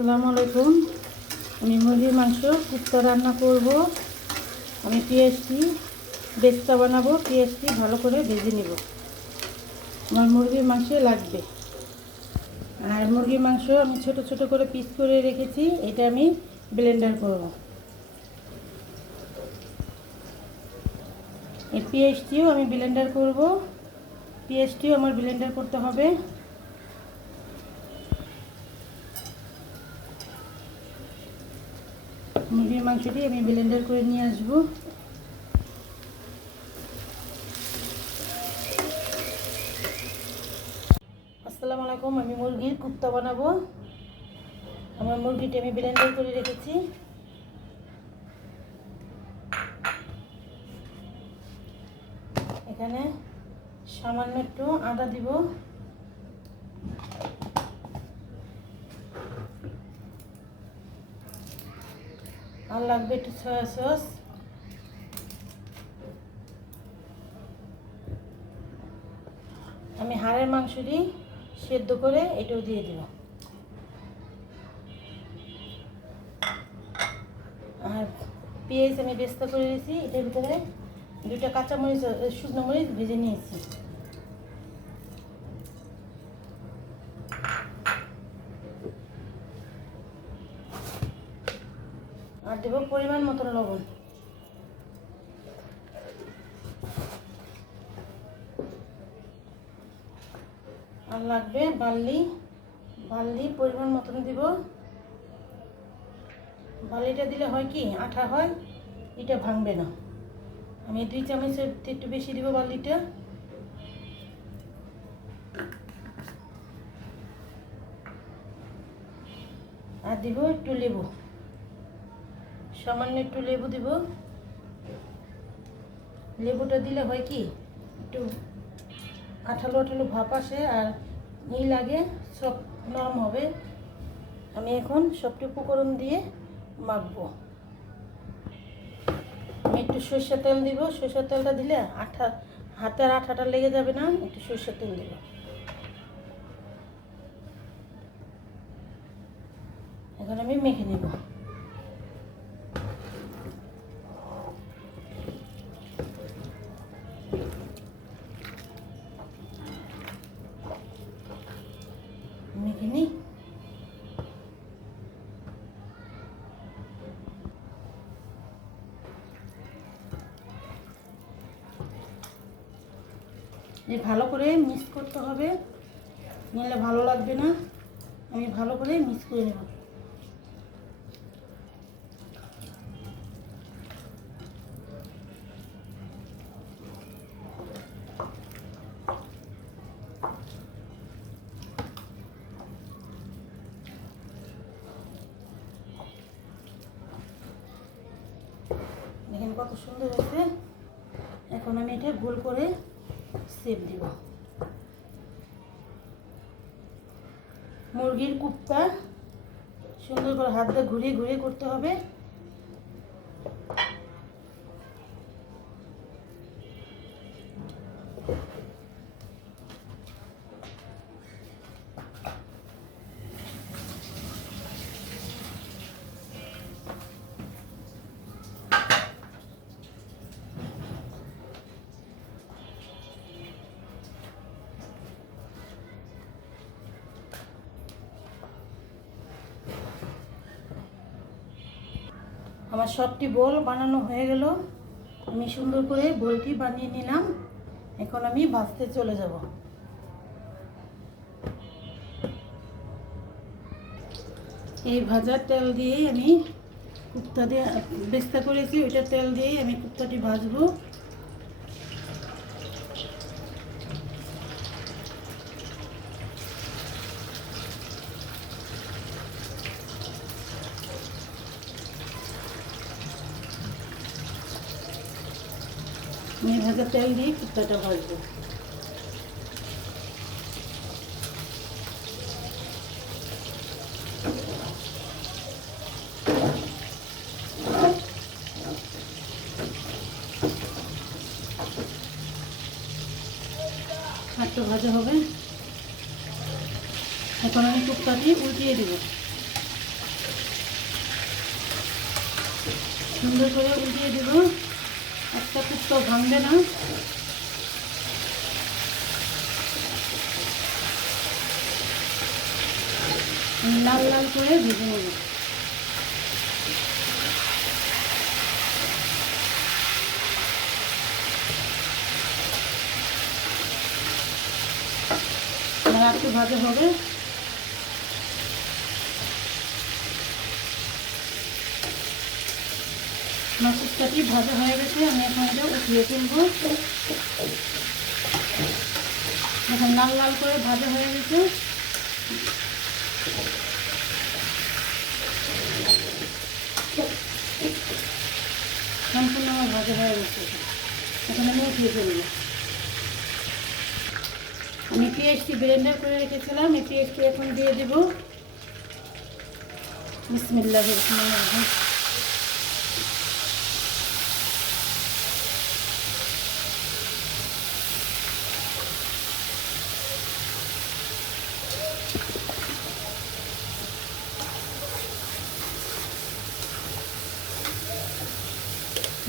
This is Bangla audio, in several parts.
আসসালামু আলাইকুম। আমি মুরগির মাংস কুপ্তা রান্না করব। আমি পেঁয়াজটি বেস্তা বানাবো। পেঁয়াজটি ভালো করে ভেজে নেব। আমার মুরগির মাংসে লাগবে। আর মুরগির মাংস আমি ছোট ছোট করে পিস করে রেখেছি। এটা আমি ব্লেন্ডার করব। এই পেঁয়াজটিও আমি ব্লেন্ডার করব। পেঁয়াজটিও আমার ব্লেন্ডার করতে হবে। মুরগির মাংসটি আমি ব্লেন্ডার করে নিয়ে আসবো। আসসালামু আলাইকুম। আমি মুরগির কুপ্তা বানাবো। আমার মুরগিটি আমি ব্লেন্ডার করে রেখেছি। এখানে সামান্য একটু আদা দিব, আর লাগবে একটু সয়া সস। আমি হাড়ের মাংসটি সেদ্ধ করে এটাও দিয়ে দিব। আর পেঁয়াজ আমি বেস্তা করে দিয়েছি। এটার ভিতরে 2টা কাঁচামরিচ, শুকনো মরিচ ভেজে নিয়েছি। আর দেব পরিমাণ মতন লবণ। আর লাগবে বার্লি পরিমাণ মতন দিব। বার্লিটা দিলে হয় কি, আঠা হয়, এটা ভাঙবে না। আমি 2 চামচের একটু বেশি দিব বার্লিটা। আর দিব একটু লেবু, সামান্য একটু লেবু দিব। লেবুটা দিলে হয় কি, একটু আঠালো আঠালো ভাব আসে আর ই লাগে, সব নরম হবে। আমি এখন সবটি উপকরণ দিয়ে মাখবো। আমি একটু সরষের তেল দিব। সরষের তেলটা দিলে হাতের আঠাটা লেগে যাবে না। একটু সরষের তেল দিব। এখন আমি মেখে নেব। মেখে নিই। ভালো করে মিক্স করতে হবে, নিলে ভালো লাগবে না। আমি ভালো করে মিক্স করে নেব। দেখেন কত সুন্দর হয়েছে। এখন আমি এটা গোল করে শেপ দিব। মুরগির কুপ্তা সুন্দর করে হাত দিয়ে ঘুরিয়ে ঘুরিয়ে করতে হবে। আমার সবটি বোল বানানো হয়ে গেল। আমি সুন্দর করে বোলটি বানিয়ে নিলাম। এখন আমি ভাজতে চলে যাব। এই ভাজার তেল দিয়েই আমি কুপ্তা দিয়ে বেস্তা করেছি, ওইটা তেল দিয়েই আমি কুপ্তাটি ভাজবো। আমি ভাজা তেল দিয়ে কুপ্তাটা ভাজবো। একটু ভাজা হবে। এখন আমি কুপ্তাটি উল্টিয়ে দেব। সুন্দর করে উল্টিয়ে দেব, একটা কুত্তো ভাঙবে না। লাল লাল করে ভেজে নেব। আর একটু ভাজা হবে। আমার কুত্তাটি ভাজা হয়ে গেছে, আমি এখন এটা উঠিয়ে তুলব। এখন লাল লাল করে ভাজা হয়ে গেছে। সম্পূর্ণ আমার ভাজা হয়ে গেছে, এখন আমি উঠিয়ে ফেলব। আমি পেঁয়াজটি ব্লেন্ডার করে রেখেছিলাম, এই পেঁয়াজটি এখন দিয়ে দেব। বিসমিল্লাহির রহমানির রহিম।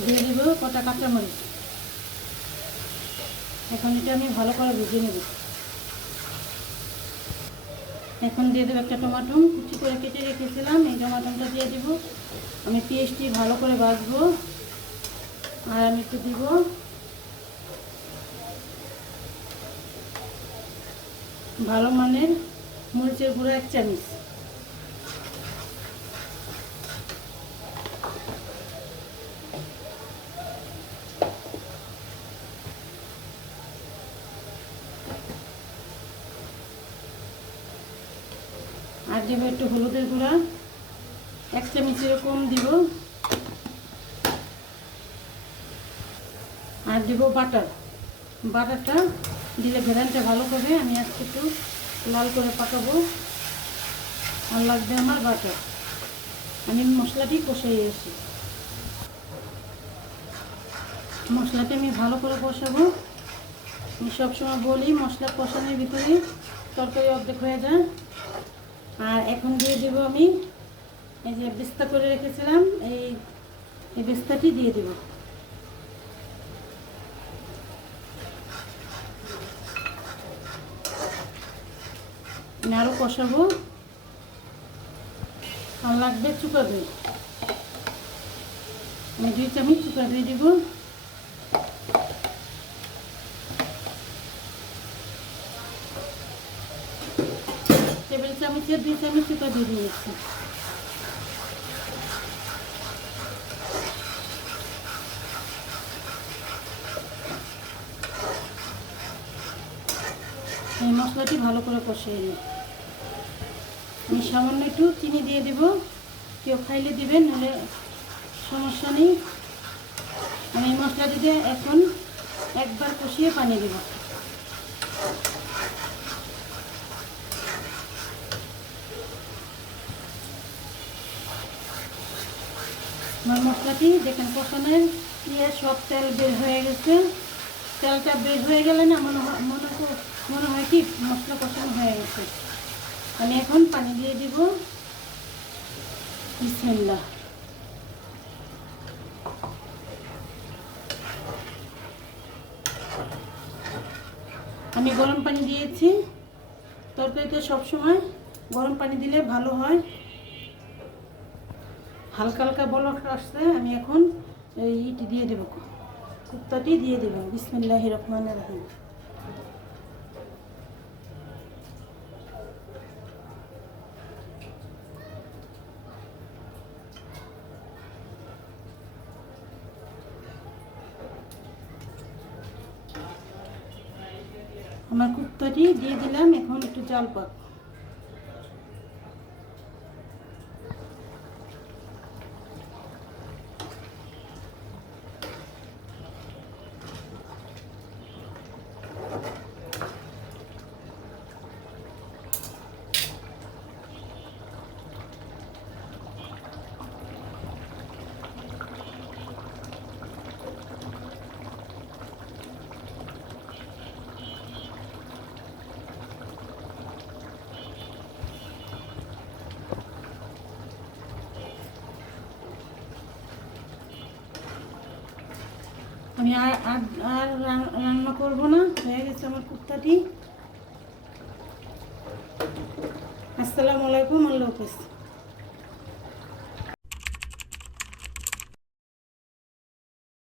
দিয়ে দেব কটা কাঁচামরিচ। এখন এটা আমি ভালো করে ভেজে নেব। এখন দিয়ে দেবো একটা টমেটো কুচি করে কেটে রেখেছিলাম, এই টমেটোটা দিয়ে দেব। আমি পেঁয়াজটি ভালো করে ভাজবো। আর আমি একটু দিব ভালো মানের মরিচের গুঁড়া 1 চামচ। আর দেবো একটু হলুদের গুঁড়া 1 চামচের কম দিব। আর দেবো বাটারটা দিলে ঘ্রাণটা ভালো হবে। আমি আজকে একটু লাল করে পাকাবো। আর লাগবে আমার বাটার। আমি মশলাটি কষিয়েছি, মশলাটি আমি ভালো করে কষাবো। আমি সবসময় বলি মশলা কষানোর ভিতরে তরকারি অর্ধেক হয়ে যায়। আর এখন দিয়ে দেব আমি এই যে বেস্তা করে রেখেছিলাম, এই বেস্তাটি দিয়ে দেব। আমি আরও কষাবো। আর লাগবে চুকা দই, আমি 2 চামচ চুকা দই দেব। টেবিল চামচের 2 চামচ চুকা দই দিয়েছি। এই মশলাটি ভালো করে কষিয়ে নিই। আমি সামান্য একটু চিনি দিয়ে দেব, কেউ খাইলে দিবেন, নাহলে সমস্যা নেই। আমি এই মশলাটি দিয়ে এখন একবার কষিয়ে পানি দেব। আমার মশলাটি দেখেন কষানোর সব তেল বের হয়ে গেছে। তেলটা বের হয়ে গেলে না মনে হয় কি মশলা কষানো হয়ে গেছে। আমি এখন পানি দিয়ে দিব। বিসমিল্লাহ। আমি গরম পানি দিয়েছি। তরকারিতে সবসময় গরম পানি দিলে ভালো হয়। হালকা হালকা বলক আসছে, আমি এখন ইটি দিয়ে দেবো, কুত্তাটি দিয়ে দেবো। বিসমিল্লাহির রহমানির রহিম। আমার কুত্তাটি দিয়ে দিলাম, এখন একটু জাল পাক। আমি আর আর আর রান্না করবো না, হয়ে গেছে আমার কুর্তাটি। আসসালামু আলাইকুম, আল্লাহ হাফেজ।